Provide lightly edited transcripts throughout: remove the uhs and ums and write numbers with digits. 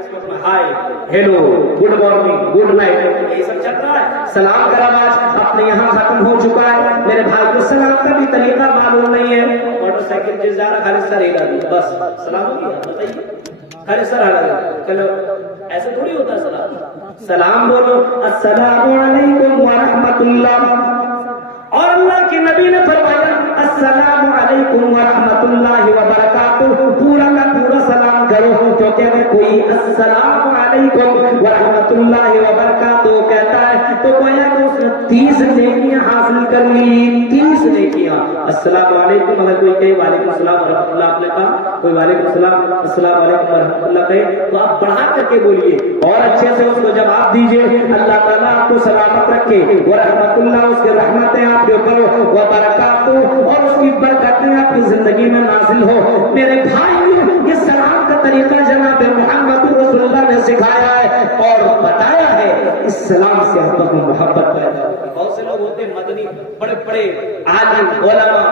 हाय, hello, good morning, good night, ये सब चल रहा है। सलाम का रवाज अपने यहाँ खत्म हो चुका है। मेरे भाई को सलाम का भी तरीका मालूम नहीं है। मोटरसाइकिल पे जा रहा, खाली सर हिला दिया, बस सलाम हो गया। बताइए, खाली सर हिला दिया, चलो ऐसे थोड़ी होता है सलाम। सलाम बोलो, अस्सलामु अलैकुम व रहमतुल्लाह। और अल्लाह के नबी ने फरमाया अस्सलामु अलैकुम व रहमतुल्लाहि व बरकातुहू, पूरा का पूरा सलाम करो, क्योंकि अगर कोई अस्सलामु अलैकुम व रहमतुल्लाहि व बरकातुहू कहता है तो गोया कि उसने 30 नेकियां हासिल कर ली। 30 नेकियां। अस्सलामु अलैकुम, अगर कोई कहे वालेकुम सलाम व रहमतुल्लाह, आपने कहा कोई वालेकुम सलाम अस्सलामु अलैकुम व रहमतुल्लाह कहे तो आप बढ़ा करके बोलिए और अच्छे से उसको जवाब दीजिए। अल्लाह ताला आपको सलामत रखे, व रहमतुल्लाह, उसके रहमतें आपके ऊपर हो, व बरकातुहू, और उसकी बरकतें आपकी जिंदगी में नाजिल हो। मेरे भाइयों, ये सलाम का तरीका जनाब मोहम्मद रसूलुल्लाह ने सिखाया है और बताया है। इस सलाम से आपस में मोहब्बत पैदा होगी। बहुत से लोग होते हैं मदनी, बड़े बड़े आलिम उलमा,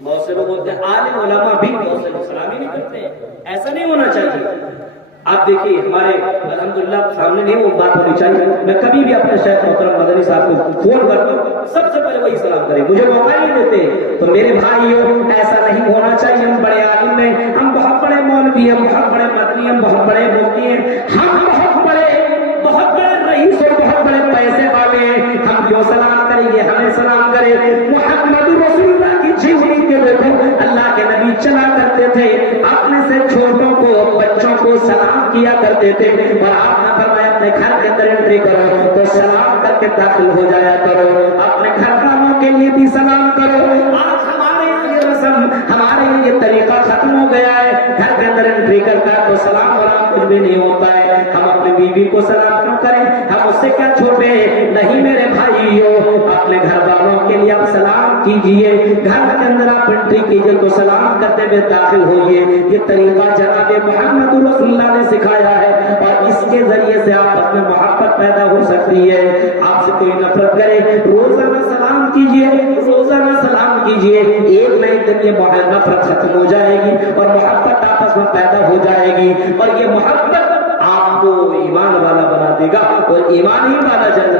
बहुत से लोग होते हैं आलिम उलमा भी बहुत से लोग सलाम ही नहीं करते हैं। ऐसा नहीं होना चाहिए। आप देखिए हमारे अल्हम्दुलिल्लाह सामने नहीं वो बात होनी चाहिए। मैं कभी भी अपने शेख मोहतरम मदनी साहब को फोन करता हूँ, सबसे पहले वही सलाम करें, मुझे मौका नहीं देते। तो मेरे भाइयों, ऐसा नहीं होना चाहिए। हम बड़े आलिम हैं, हम बहुत बड़े मौलवी हैं, बहुत बड़े मदनी हैं, बहुत बड़े मुफ्ती हैं, हम बहुत बड़े रईस और बहुत बड़े पैसे वाले हैं। हम क्यों सलाम करेंगे? हमें सलाम करें। मोहम्मद रसूलुल्लाह की जीवनी के देखो, अल्लाह के नबी चला करते थे, अपने से छोटों को, बच्चों को सलाम किया करते थे। और आपने फरमाया अपने घर के अंदर एंट्री करो तो सलाम करके दाखिल हो जाया करो, अपने घर वालों के लिए भी सलाम करो। आज हमारे ये रस्म, हमारे ये तरीका खत्म हो गया है। घर के अंदर एंट्री करता है तो सलाम वलाम कुछ भी नहीं होता है। हम अपनी बीवी को सलाम क्यों करें? हम उससे क्या छोटे? नहीं मेरे भाइयों, अपने घर वालों के लिए आप सलाम कीजिए। घर के अंदर आप एंट्री कीजिए तो सलाम करते हुए दाखिल होइए। ये तरीका जनाब मोहम्मद रसूलुल्लाह ने सिखाया है और इसके जरिए से आप में मोहब्बत पैदा हो सकती है। आपसे कोई नफरत करे, रोजाना सलाम कीजिए, रोजाना सलाम कीजिए। एक न एक दिन ये नफरत खत्म हो जाएगी और मोहब्बत आपस में पैदा हो जाएगी और ये मोहब्बत आपको ईमान वाला बना देगा और ईमान ही वाला जन्नत